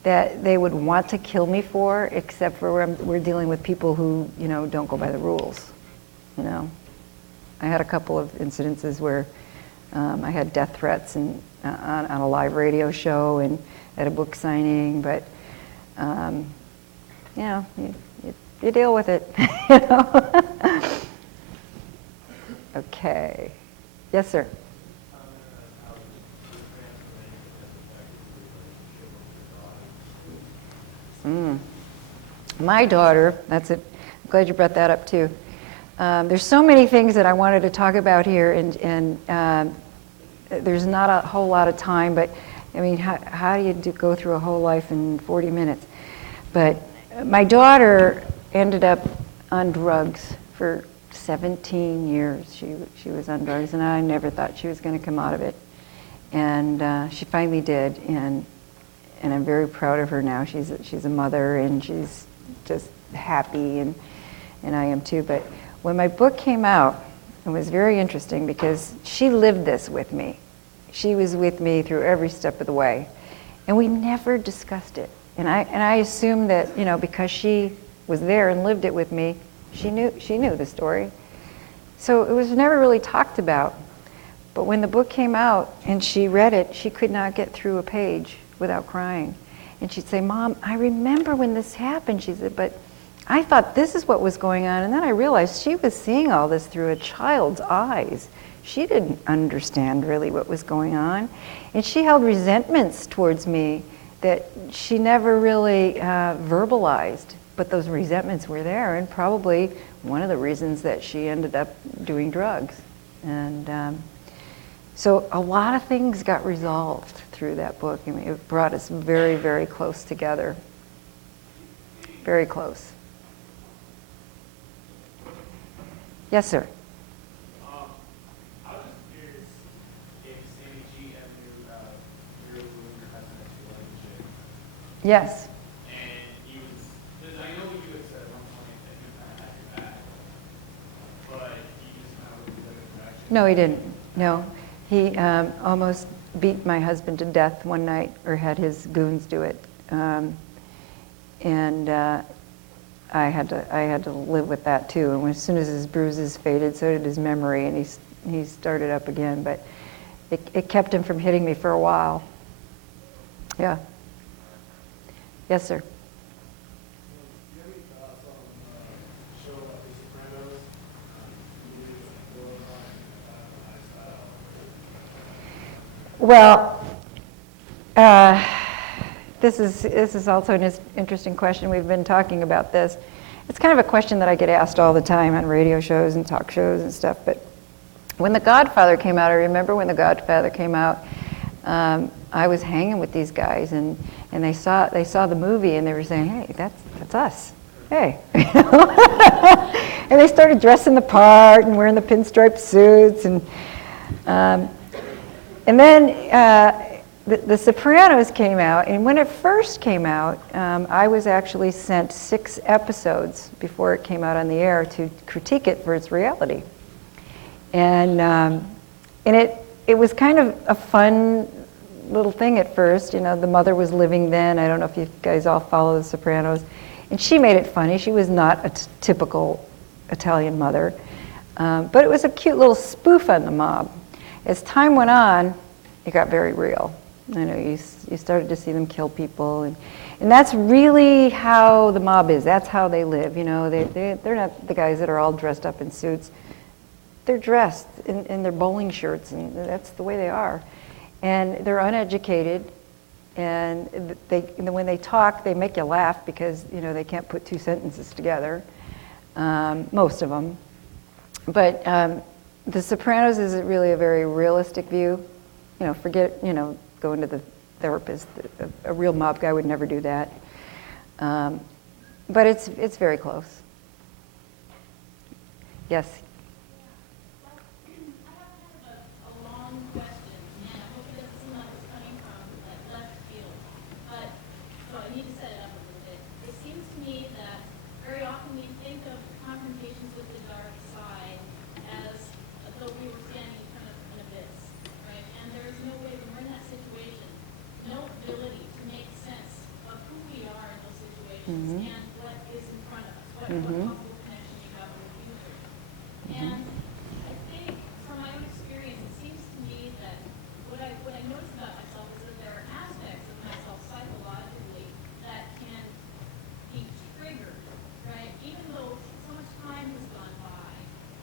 that they would want to kill me for, except for we're dealing with people who, don't go by the rules. I had a couple of incidences where I had death threats and on a live radio show and at a book signing, but you deal with it. Okay. Yes, sir. My daughter, that's it. I'm glad you brought that up too. There's so many things that I wanted to talk about here, and there's not a whole lot of time, but I mean, how do you go through a whole life in 40 minutes? But my daughter ended up on drugs for 17 years. She was on drugs, and I never thought she was going to come out of it. And she finally did, and I'm very proud of her now. She's a mother, and she's just happy, and I am too. But when my book came out, it was very interesting because she lived this with me. She was with me through every step of the way, and we never discussed it. And I assumed that, because she was there and lived it with me, she knew the story. So it was never really talked about. But when the book came out and she read it, she could not get through a page without crying. And she'd say, "Mom, I remember when this happened." She said, "But I thought this is what was going on." And then I realized she was seeing all this through a child's eyes. She didn't understand really what was going on. And she held resentments towards me that she never really verbalized. But those resentments were there, and probably one of the reasons that she ended up doing drugs. And so a lot of things got resolved through that book. I mean, it brought us very, very close together. Very close. Yes, sir. I was just curious if Sammy G ever knew about your husband's relationship. Yes. And he was, because I know you had said at one point that you kind of had your back, but he just kind of was like a direction. No, he didn't. No. He almost beat my husband to death one night, or had his goons do it. And I had to live with that too. And as soon as his bruises faded, so did his memory. And he started up again, but it kept him from hitting me for a while. Yeah. Yes, sir. Do you have any thoughts on a show like The Sopranos? Well, this is also an interesting question. We've been talking about this. It's kind of a question that I get asked all the time on radio shows and talk shows and stuff. But when The Godfather came out, I remember when The Godfather came out, I was hanging with these guys, and they saw the movie, and they were saying, "Hey, that's us. Hey," and they started dressing the part and wearing the pinstripe suits, and then the Sopranos came out, and when it first came out, I was actually sent 6 episodes before it came out on the air to critique it for its reality, and it was kind of a fun little thing at first. You know, the mother was living then. I don't know if you guys all follow The Sopranos, and she made it funny. She was not a typical Italian mother, but it was a cute little spoof on the mob. As time went on, it got very real. You know, you started to see them kill people, and that's really how the mob is. That's how they live. You know, they're not the guys that are all dressed up in suits. They're dressed in their bowling shirts, and that's the way they are. And they're uneducated, and when they talk, they make you laugh because, you know, they can't put 2 sentences together, most of them. But The Sopranos is really a very realistic view. You know, forget, you know, going to the therapist. A real mob guy would never do that. But it's very close. Yes? I have kind of a long question, and I hope it doesn't seem like it's coming from like left field. But so I need to set it up a little bit. It seems to me that very often we think of confrontations with the dark side as though we were standing in front of an abyss, right? And there's no way when we're in that situation, no ability to make sense of who we are in those situations and what is in front of us, what possible connection we have in the future. And I think from my own experience, it seems to me that what I notice about myself is that there are aspects of myself psychologically that can be triggered, right? Even though so much time has gone by,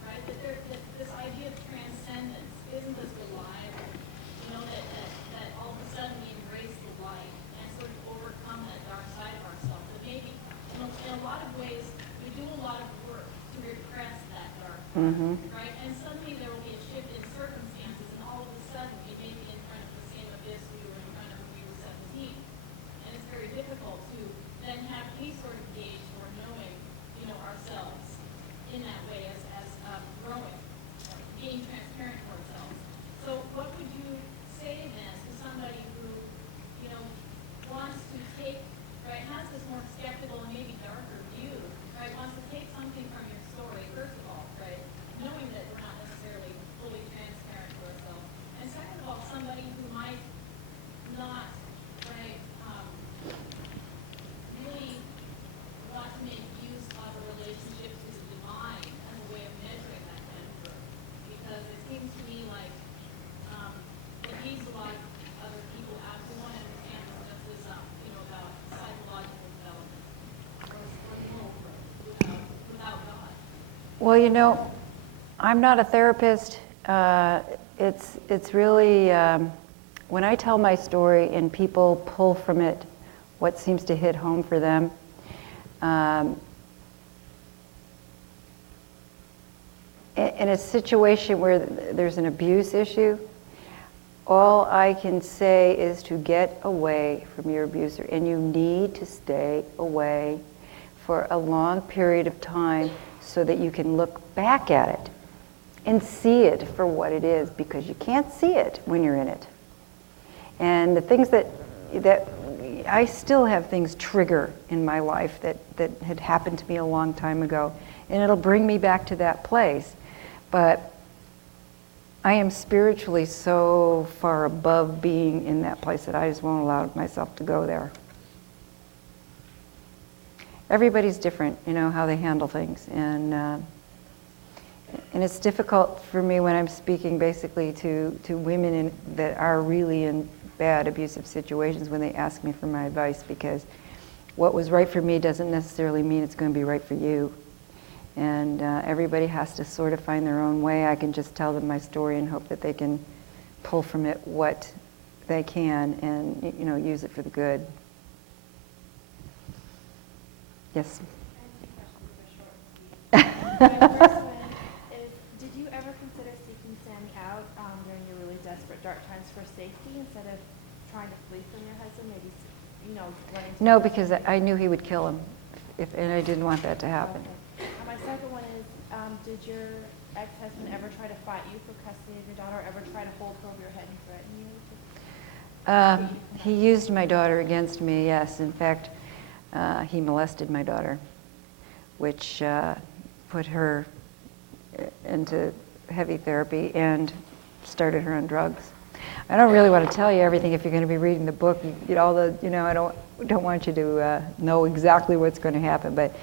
right? That this idea of transcendence isn't as reliable. You know, that all of a sudden we embrace the light and sort of overcome that dark side of ourselves. That maybe, you know, in a lot of ways, we do a lot of work to repress that dark part, right? And suddenly there will be a shift in circumstances, and all of a sudden we may be in front of the same abyss we were in front of when we were 17. And it's very difficult to then have any sort of gauge or knowing, you know, ourselves in that way as growing, being transparent to ourselves. So what would you say then to somebody who, you know, wants to take, right, has this more skeptical and maybe darker view, right, wants to take something from your story, first of all, right, knowing that we're not necessarily fully transparent to ourselves, and second of all, somebody who might not, right, really want to make use of a relationship to the divine as a way of measuring that kind of growth, because it seems to me like it needs a lot of other people out who want to understand this just as, you know, about psychological development or moral growth without God. Well, you know, I'm not a therapist. It's really when I tell my story and people pull from it what seems to hit home for them. In a situation where there's an abuse issue, all I can say is to get away from your abuser, and you need to stay away for a long period of time so that you can look back at it and see it for what it is, because you can't see it when you're in it. And the things that I still have things trigger in my life that had happened to me a long time ago, and it'll bring me back to that place. But I am spiritually so far above being in that place that I just won't allow myself to go there. Everybody's different, you know, how they handle things. And And it's difficult for me when I'm speaking basically to women that are really in bad abusive situations when they ask me for my advice, because what was right for me doesn't necessarily mean it's going to be right for you. And everybody has to sort of find their own way. I can just tell them my story and hope that they can pull from it what they can and, you know, use it for the good. Yes? I have two questions that are short and sweet. My first one is, did you ever consider seeking Sammy out during your really desperate, dark times for safety instead of trying to flee from your husband? Maybe, you know, running to No, the because I knew he would kill him, and I didn't want that to happen. Okay. My second one is, did your ex-husband ever try to fight you for custody of your daughter, or ever try to hold her over your head and threaten you? He used my daughter against me, yes. In fact, he molested my daughter, which put her into heavy therapy and started her on drugs. I don't really want to tell you everything. If you're going to be reading the book, you get all the, you know, I don't want you to know exactly what's going to happen. But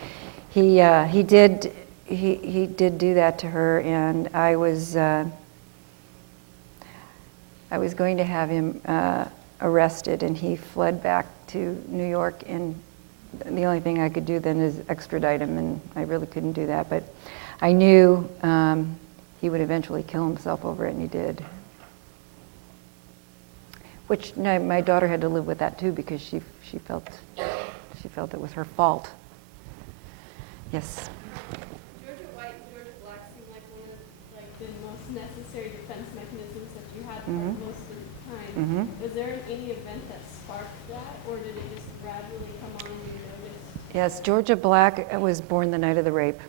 he did do that to her, and I was going to have him arrested, and he fled back to New York, and the only thing I could do then is extradite him, and I really couldn't do that. But I knew he would eventually kill himself over it, and he did. Which my daughter had to live with that too, because she felt it was her fault. Yes. Georgia White and Georgia Black seem like one of the most necessary defense mechanisms that you had for most of the time. Mm-hmm. Was there any event that sparked that, or did it just gradually come on and you noticed? Yes, Georgia Black was born the night of the rape.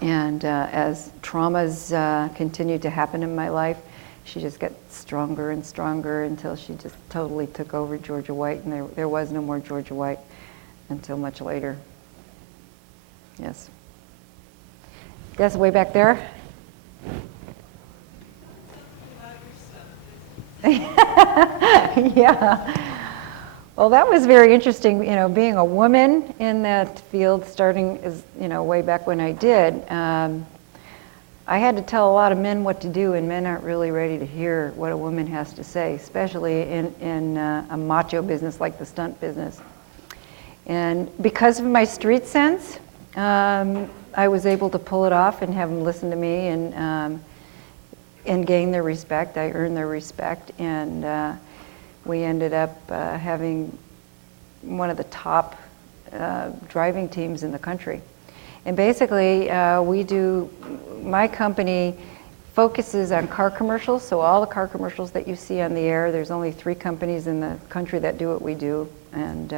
And as traumas continued to happen in my life, she just got stronger and stronger until she just totally took over Georgia White, and there was no more Georgia White until much later. Yes. Yes, way back there. Yeah. Well, that was very interesting, you know, being a woman in that field, starting as, you know, way back when I did. I had to tell a lot of men what to do, and men aren't really ready to hear what a woman has to say, especially in a macho business like the stunt business. And because of my street sense, I was able to pull it off and have them listen to me and gain their respect. I earned their respect, and we ended up having one of the top driving teams in the country. And basically, my company focuses on car commercials, so all the car commercials that you see on the air, there's only 3 companies in the country that do what we do, and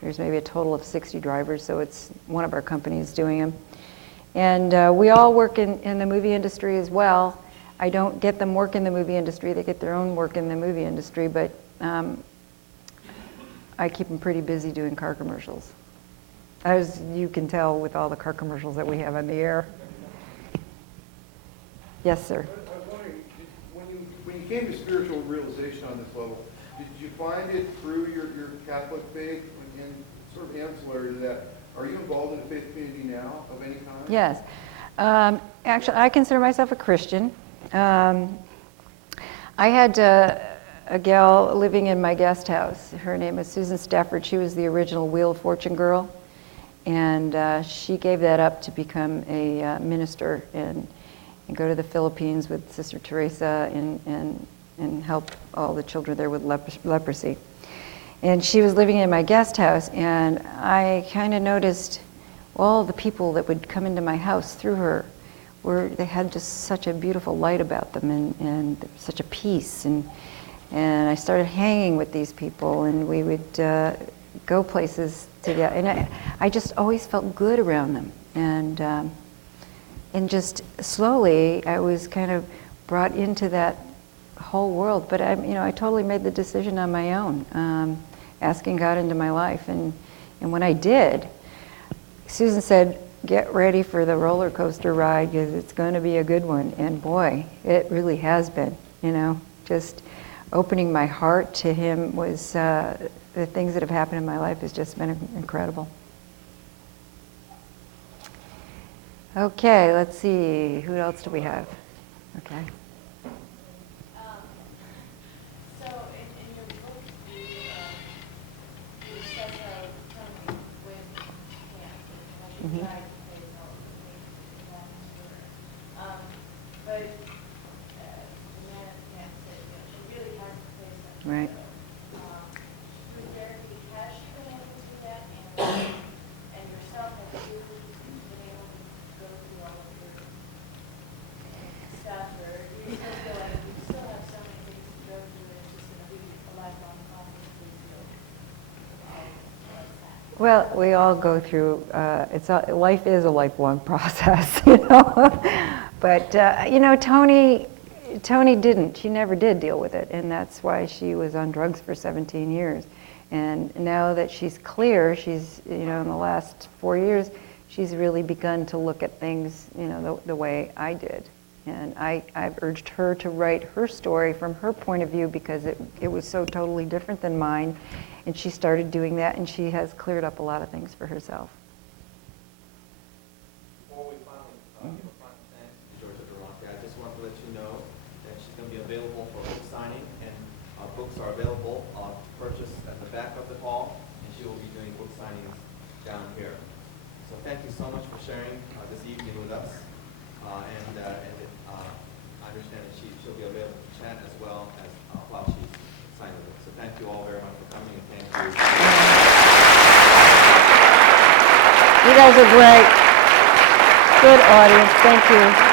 there's maybe a total of 60 drivers, so it's one of our companies doing them. And we all work in the movie industry as well. I don't get them work in the movie industry, they get their own work in the movie industry, but I keep them pretty busy doing car commercials, as you can tell with all the car commercials that we have on the air. Yes, sir. I was wondering, when you came to spiritual realization on this level, did you find it through your Catholic faith? And sort of ancillary to that, are you involved in a faith community now of any kind? Yes. Actually, I consider myself a Christian. I had a gal living in my guest house. Her name is Susan Stafford. She was the original Wheel of Fortune girl. And she gave that up to become a minister and go to the Philippines with Sister Teresa and help all the children there with leprosy. And she was living in my guest house, and I kind of noticed all the people that would come into my house through her they had just such a beautiful light about them and such a peace. And I started hanging with these people, and we would go places together. And I just always felt good around them. And just slowly, I was kind of brought into that whole world. But I totally made the decision on my own, asking God into my life. And when I did, Susan said, "Get ready for the roller coaster ride, because it's going to be a good one." And boy, it really has been. Just opening my heart to Him was the things that have happened in my life has just been incredible. Okay, let's see, who else do we have? Okay. So in your book, you said how Tony went camp, like he Mhm. tried to play all the things that but the man at camp said, she really has to play something. Right. Through therapy, has she been able to do that? And yourself, have you been able to go through all of your stuff, or do you still feel like you still have so many things to go through, and it's just going to be a lifelong process for you to go like that? Well, we all go through, life is a lifelong process, you know. But, Tony didn't. She never did deal with it, and that's why she was on drugs for 17 years. And now that she's clear, she's, in the last 4 years, she's really begun to look at things, the way I did. And I've urged her to write her story from her point of view because it was so totally different than mine. And she started doing that, and she has cleared up a lot of things for herself. Before we finally give a final thanks to Georgia Durante, I just want to let you know that she's going to be available for book signing, and books are available to purchase at the back of the hall, and she will be doing book signings down here. So thank you so much for sharing this evening with us, and I understand that she'll be available to chat as well as while she's signing the book. So thank you all very much for coming, and thank you. You guys are great. Good audience. Thank you.